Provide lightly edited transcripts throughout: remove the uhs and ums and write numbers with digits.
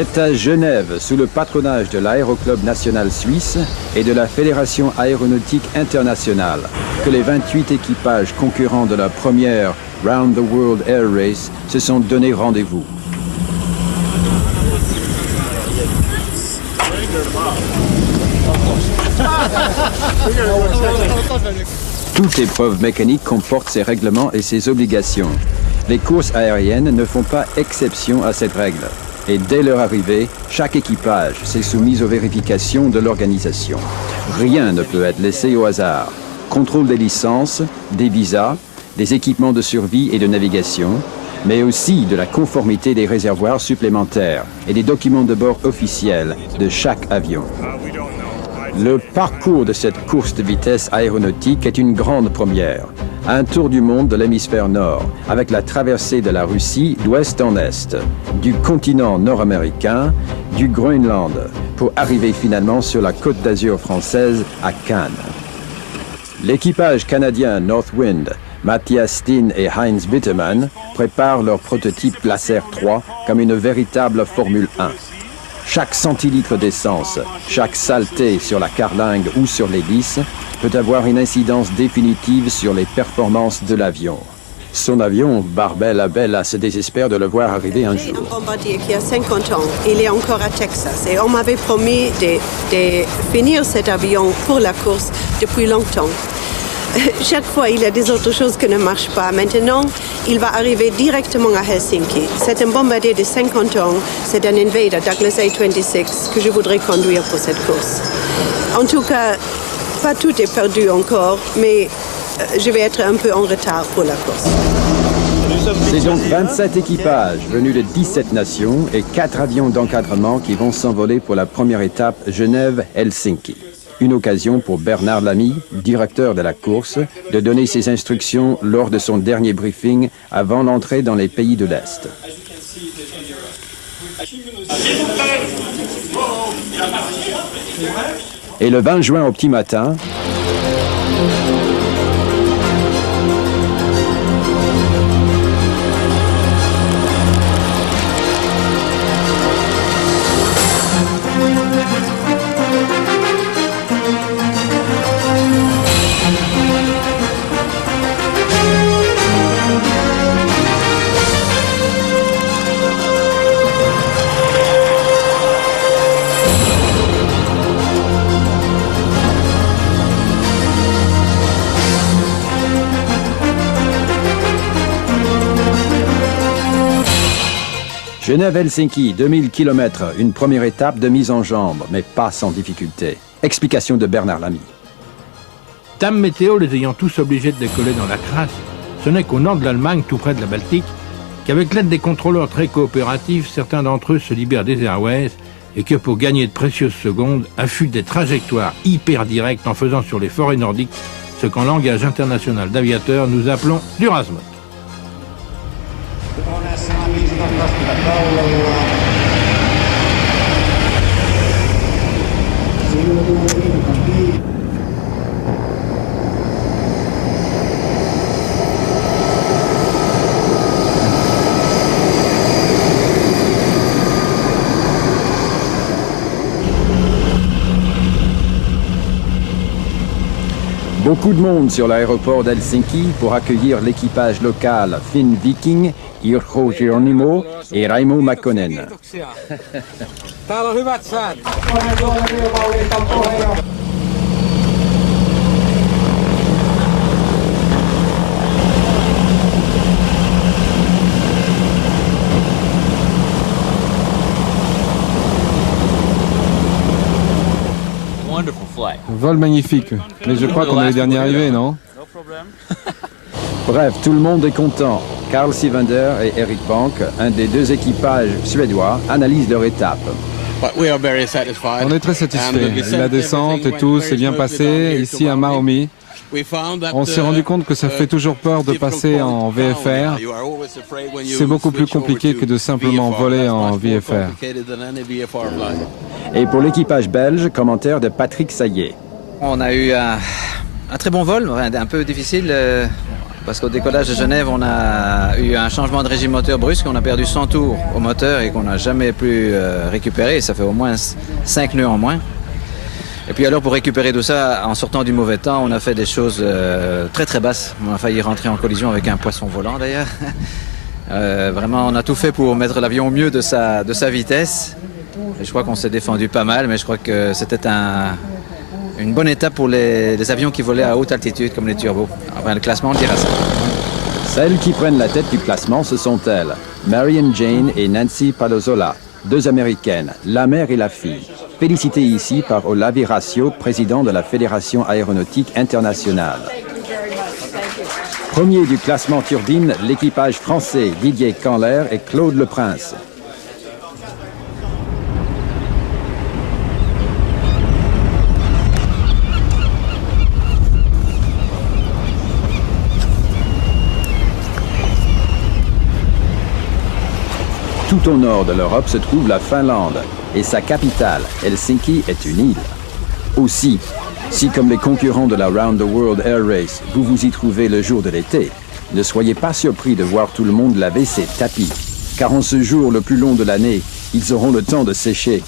C'est à Genève, sous le patronage de l'Aéroclub national suisse et de la Fédération aéronautique internationale, que les 28 équipages concurrents de la première Round the World Air Race se sont donné rendez-vous. Toute épreuve mécanique comporte ses règlements et ses obligations. Les courses aériennes ne font pas exception à cette règle. Et dès leur arrivée, chaque équipage s'est soumis aux vérifications de l'organisation. Rien ne peut être laissé au hasard. Contrôle des licences, des visas, des équipements de survie et de navigation, mais aussi de la conformité des réservoirs supplémentaires et des documents de bord officiels de chaque avion. Le parcours de cette course de vitesse aéronautique est une grande première. Un tour du monde de l'hémisphère nord, avec la traversée de la Russie d'ouest en est, du continent nord-américain, du Groenland, pour arriver finalement sur la côte d'Azur française à Cannes. L'équipage canadien Northwind, Matthias Steen et Heinz Bittermann, préparent leur prototype Glacier 3 comme une véritable Formule 1. Chaque centilitre d'essence, chaque saleté sur la carlingue ou sur l'hélice peut avoir une incidence définitive sur les performances de l'avion. Son avion, Barbella Bella, se désespère de le voir arriver un jour. Un bombardier qui a 50 ans, il est encore à Texas et on m'avait promis de finir cet avion pour la course depuis longtemps. Chaque fois, il y a des autres choses qui ne marchent pas. Maintenant, il va arriver directement à Helsinki. C'est un bombardier de 50 ans. C'est un Invader Douglas A-26 que je voudrais conduire pour cette course. En tout cas, pas tout est perdu encore, mais je vais être un peu en retard pour la course. C'est donc 27 équipages venus de 17 nations et 4 avions d'encadrement qui vont s'envoler pour la première étape Genève-Helsinki. Une occasion pour Bernard Lamy, directeur de la course, de donner ses instructions lors de son dernier briefing avant l'entrée dans les pays de l'Est. Et le 20 juin au petit matin, Genève-Helsinki, 2000 km, une première étape de mise en jambe, mais pas sans difficulté. Explication de Bernard Lamy. Dame Météo les ayant tous obligés de décoller dans la crasse, ce n'est qu'au nord de l'Allemagne, tout près de la Baltique, qu'avec l'aide des contrôleurs très coopératifs, certains d'entre eux se libèrent des Airways et que pour gagner de précieuses secondes, affûtent des trajectoires hyper directes en faisant sur les forêts nordiques ce qu'en langage international d'aviateurs nous appelons du Rasmot. Beaucoup de monde sur l'aéroport d'Helsinki pour accueillir l'équipage local Finn Viking, Irko Geronimo et Raimo Makkonen. Vol magnifique, mais je crois qu'on est les derniers arrivés, non? Bref, tout le monde est content. Carl Sivander et Eric Bank, un des deux équipages suédois, analysent leur étape. On est très satisfaits. La descente et tout s'est bien passé. Ici à Mahomi, on s'est rendu compte que ça fait toujours peur de passer en VFR. C'est beaucoup plus compliqué que de simplement voler en VFR. Et pour l'équipage belge, commentaire de Patrick Saillet. On a eu un très bon vol, un peu difficile, Parce qu'au décollage de Genève, on a eu un changement de régime moteur brusque, on a perdu 100 tours au moteur et qu'on n'a jamais pu récupérer. Et ça fait au moins 5 nœuds en moins. Et puis alors pour récupérer tout ça, en sortant du mauvais temps, on a fait des choses très très basses. On a failli rentrer en collision avec un poisson volant d'ailleurs. Vraiment, on a tout fait pour mettre l'avion au mieux de sa vitesse. Et je crois qu'on s'est défendu pas mal, mais je crois que c'était une bonne étape pour les avions qui volaient à haute altitude comme les turbos. Enfin, le classement, on dira ça. Celles qui prennent la tête du classement, ce sont elles. Marion Jane et Nancy Palozzola, 2 Américaines, la mère et la fille. Félicitées ici par Olavi Racio, président de la Fédération aéronautique internationale. Premier du classement turbine, l'équipage français Didier Canler et Claude Leprince. Tout au nord de l'Europe se trouve la Finlande et sa capitale, Helsinki, est une île. Aussi, si comme les concurrents de la Round the World Air Race, vous vous y trouvez le jour de l'été, ne soyez pas surpris de voir tout le monde laver ses tapis, car en ce jour le plus long de l'année, ils auront le temps de sécher.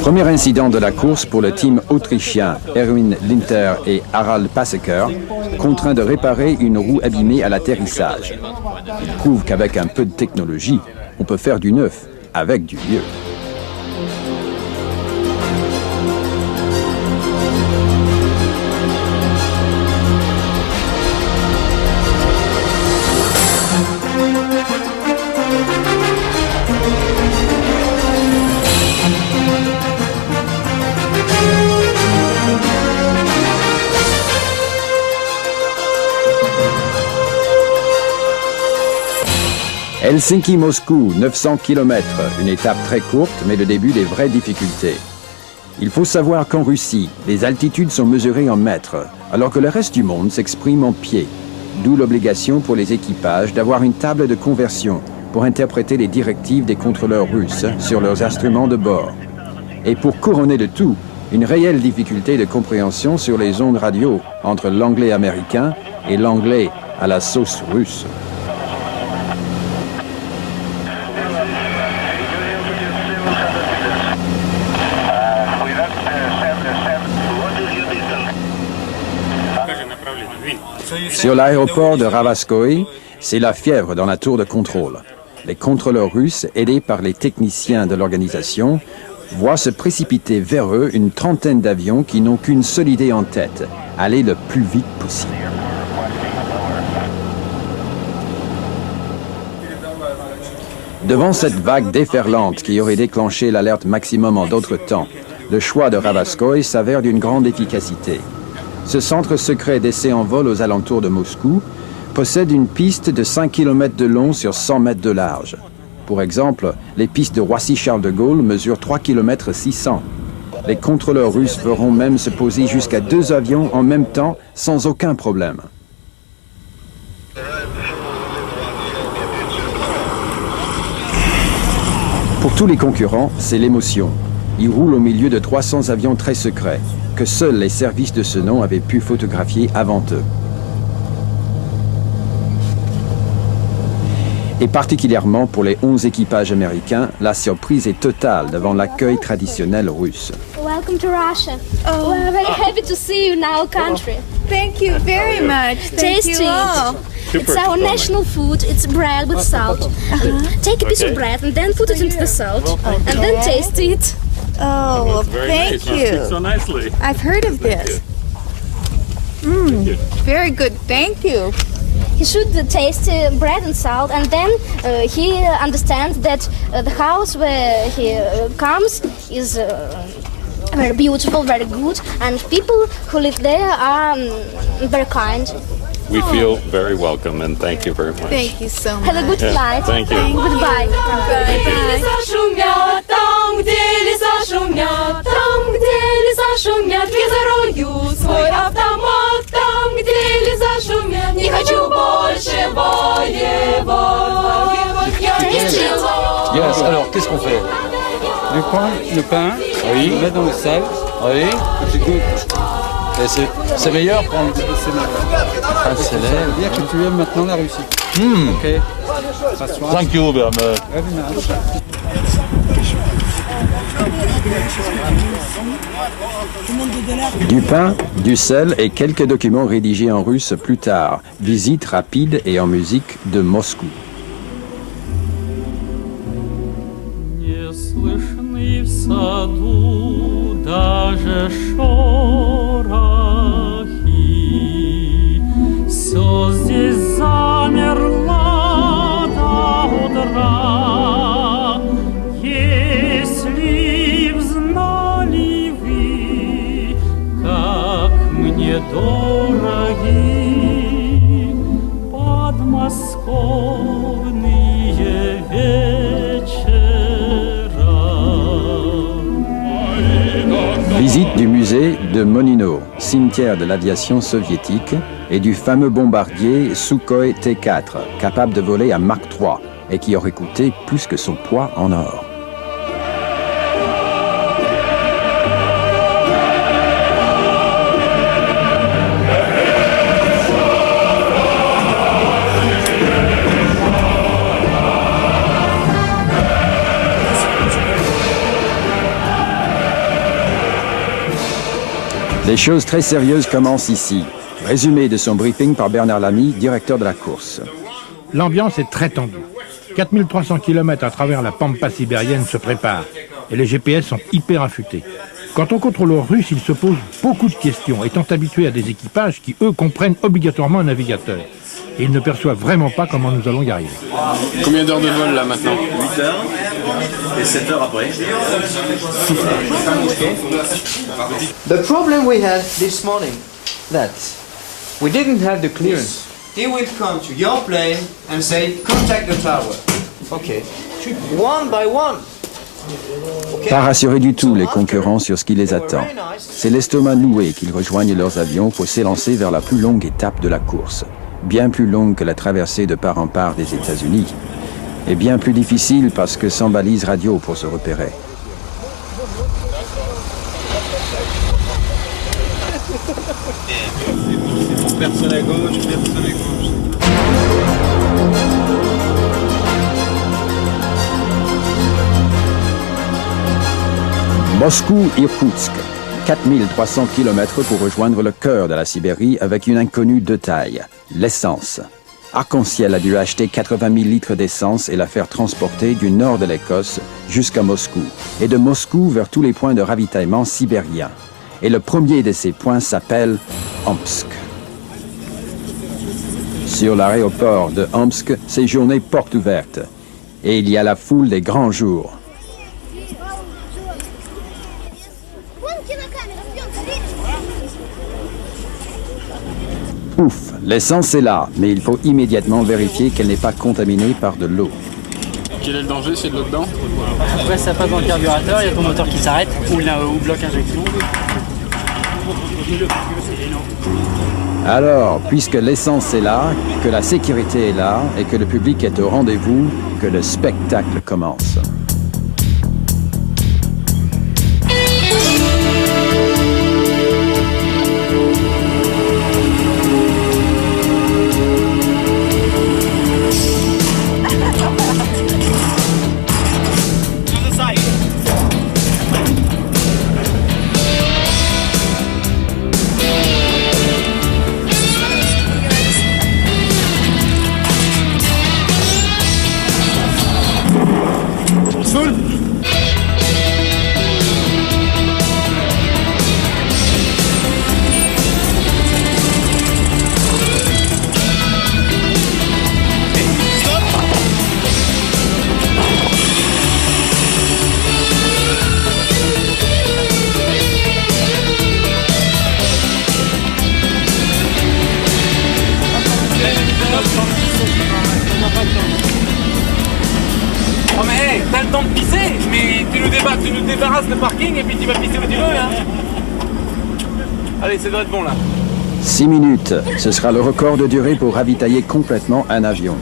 Premier incident de la course pour le team autrichien Erwin Linter et Harald Passeker, contraints de réparer une roue abîmée à l'atterrissage. Ils prouvent qu'avec un peu de technologie, on peut faire du neuf avec du vieux. Helsinki-Moscou, 900 km, une étape très courte, mais le début des vraies difficultés. Il faut savoir qu'en Russie, les altitudes sont mesurées en mètres, alors que le reste du monde s'exprime en pieds. D'où l'obligation pour les équipages d'avoir une table de conversion pour interpréter les directives des contrôleurs russes sur leurs instruments de bord. Et pour couronner le tout, une réelle difficulté de compréhension sur les ondes radio entre l'anglais américain et l'anglais à la sauce russe. Sur l'aéroport de Ravaskoy, c'est la fièvre dans la tour de contrôle. Les contrôleurs russes, aidés par les techniciens de l'organisation, voient se précipiter vers eux une trentaine d'avions qui n'ont qu'une seule idée en tête, aller le plus vite possible. Devant cette vague déferlante qui aurait déclenché l'alerte maximum en d'autres temps, le choix de Ravaskoy s'avère d'une grande efficacité. Ce centre secret d'essai en vol aux alentours de Moscou possède une piste de 5 km de long sur 100 mètres de large. Pour exemple, les pistes de Roissy-Charles de Gaulle mesurent 3 km 600. Les contrôleurs russes feront même se poser jusqu'à 2 avions en même temps sans aucun problème. Pour tous les concurrents, c'est l'émotion. Ils roulent au milieu de 300 avions très secrets, que seuls les services de ce nom avaient pu photographier avant eux. Et particulièrement pour les 11 équipages américains, la surprise est totale devant l'accueil traditionnel russe. Welcome to Russia. Oh. We're very happy to see you in our country. Thank you very much. Taste it. It's our national food. It's bread with salt. Take a piece of bread and then put it into the salt. And then taste it. Oh, thank you. So nicely. I've heard of this. Very good. Thank you. He should taste bread and salt, and then he understands that the house where he comes is very beautiful, very good, and people who live there are very kind. We feel very welcome, and thank you very much. Thank you so much. Have a good night. Thank you. Goodbye. Не хочу crois. Le pain, oui. On le met dans le sel. Oui. Tu goûtes. Et c'est meilleur pour un Ça veut dire que tu aimes maintenant la Russie. Ok. Thank you very much. Very much. Du pain, du sel et quelques documents rédigés en russe plus tard. Visite rapide et en musique de Moscou. Visite du musée de Monino, cimetière de l'aviation soviétique, et du fameux bombardier Sukhoi T-4, capable de voler à Mach 3 et qui aurait coûté plus que son poids en or. Les choses très sérieuses commencent ici. Résumé de son briefing par Bernard Lamy, directeur de la course. L'ambiance est très tendue. 4300 km à travers la pampa sibérienne se préparent et les GPS sont hyper affûtés. Quant aux contrôleurs russes, ils se posent beaucoup de questions, étant habitués à des équipages qui, eux, comprennent obligatoirement un navigateur. Et ils ne perçoivent vraiment pas comment nous allons y arriver. Combien d'heures de vol là maintenant? 8 heures et 7 heures après. The problem we had this morning, that we didn't have the clearance. He will come to your plane and say, contact the tower. Okay. One by one. Pas rassurés du tout les concurrents sur ce qui les attend. C'est l'estomac noué qu'ils rejoignent leurs avions pour s'élancer vers la plus longue étape de la course. Bien plus longue que la traversée de part en part des États-Unis. Et bien plus difficile parce que sans balise radio pour se repérer. Personne à gauche, personne à gauche. Moscou-Irkoutsk, 4300 km pour rejoindre le cœur de la Sibérie avec une inconnue de taille, l'essence. Arc-en-Ciel a dû acheter 80 000 litres d'essence et la faire transporter du nord de l'Écosse jusqu'à Moscou, et de Moscou vers tous les points de ravitaillement sibériens. Et le premier de ces points s'appelle Omsk. Sur l'aéroport de Omsk, c'est journée porte ouverte, et il y a la foule des grands jours. Ouf, l'essence est là, mais il faut immédiatement vérifier qu'elle n'est pas contaminée par de l'eau. Quel est le danger, c'est de l'eau dedans? Après, ça passe dans le carburateur, il y a ton moteur qui s'arrête, ou bloc injection. Alors, puisque l'essence est là, que la sécurité est là et que le public est au rendez-vous, que le spectacle commence. Oh mais hey, t'as le temps de pisser, mais tu nous débarrasses le parking et puis tu vas pisser où tu veux hein. Allez, ça doit être bon là. 6 minutes, ce sera le record de durée pour ravitailler complètement un avion.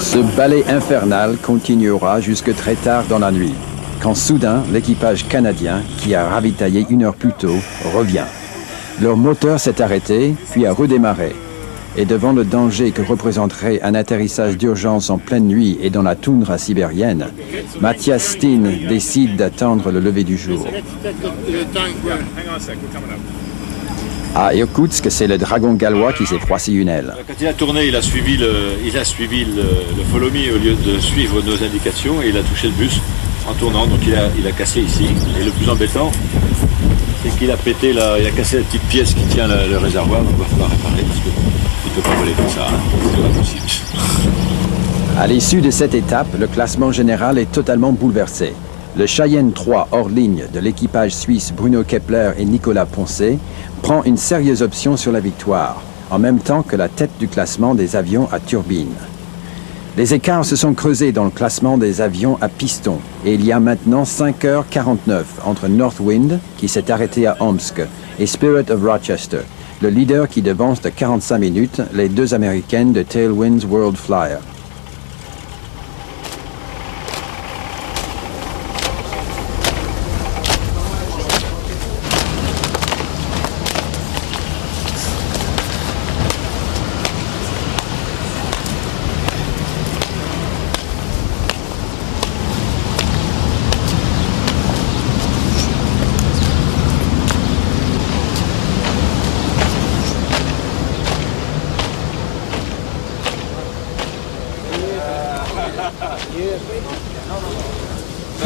Ce ballet infernal continuera jusque très tard dans la nuit, quand soudain l'équipage canadien, qui a ravitaillé 1 heure plus tôt, revient. Leur moteur s'est arrêté, puis a redémarré. Et devant le danger que représenterait un atterrissage d'urgence en pleine nuit et dans la toundra sibérienne, Matthias Steen décide d'attendre le lever du jour. À Irkoutsk, c'est le dragon gallois qui s'est froissé une aile. Quand il a tourné, il a suivi le follow me au lieu de suivre nos indications et il a touché le bus en tournant, donc il a cassé ici. Et le plus embêtant, c'est qu'il a pété, il a cassé la petite pièce qui tient le réservoir, donc il va falloir réparer parce qu'il ne peut pas voler comme ça, c'est pas possible. À l'issue de cette étape, le classement général est totalement bouleversé. Le Cheyenne 3 hors ligne de l'équipage suisse Bruno Kepler et Nicolas Poncet prend une sérieuse option sur la victoire, en même temps que la tête du classement des avions à turbine. Les écarts se sont creusés dans le classement des avions à piston et il y a maintenant 5h49 entre Northwind, qui s'est arrêté à Omsk, et Spirit of Rochester, le leader qui devance de 45 minutes les 2 Américaines de Tailwinds World Flyer.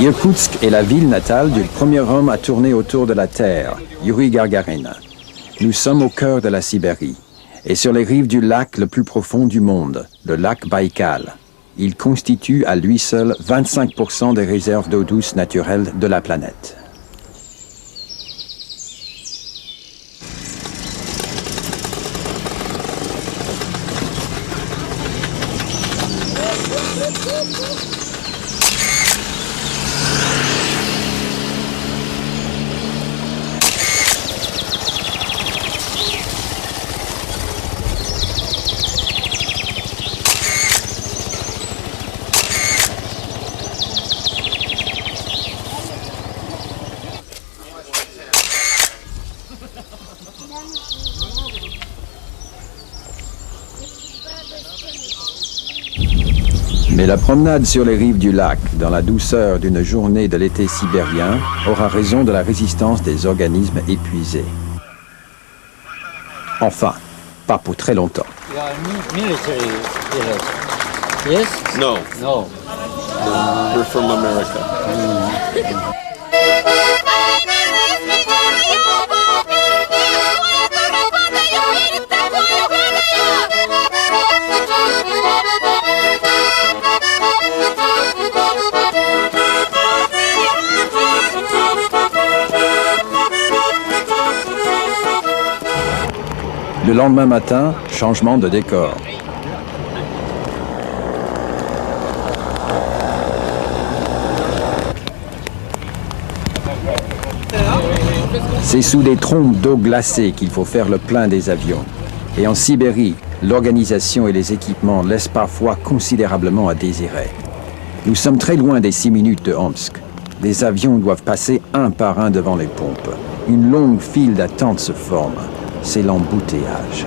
Irkoutsk est la ville natale du premier homme à tourner autour de la Terre, Yuri Gagarin. Nous sommes au cœur de la Sibérie et sur les rives du lac le plus profond du monde, le lac Baïkal. Il constitue à lui seul 25% des réserves d'eau douce naturelles de la planète. Mais la promenade sur les rives du lac, dans la douceur d'une journée de l'été sibérien, aura raison de la résistance des organismes épuisés. Enfin, pas pour très longtemps. Yes? No. No. We're from America. Le lendemain matin, changement de décor. C'est sous des trompes d'eau glacée qu'il faut faire le plein des avions. Et en Sibérie, l'organisation et les équipements laissent parfois considérablement à désirer. Nous sommes très loin des 6 minutes de Omsk. Les avions doivent passer un par un devant les pompes. Une longue file d'attente se forme. C'est l'embouteillage.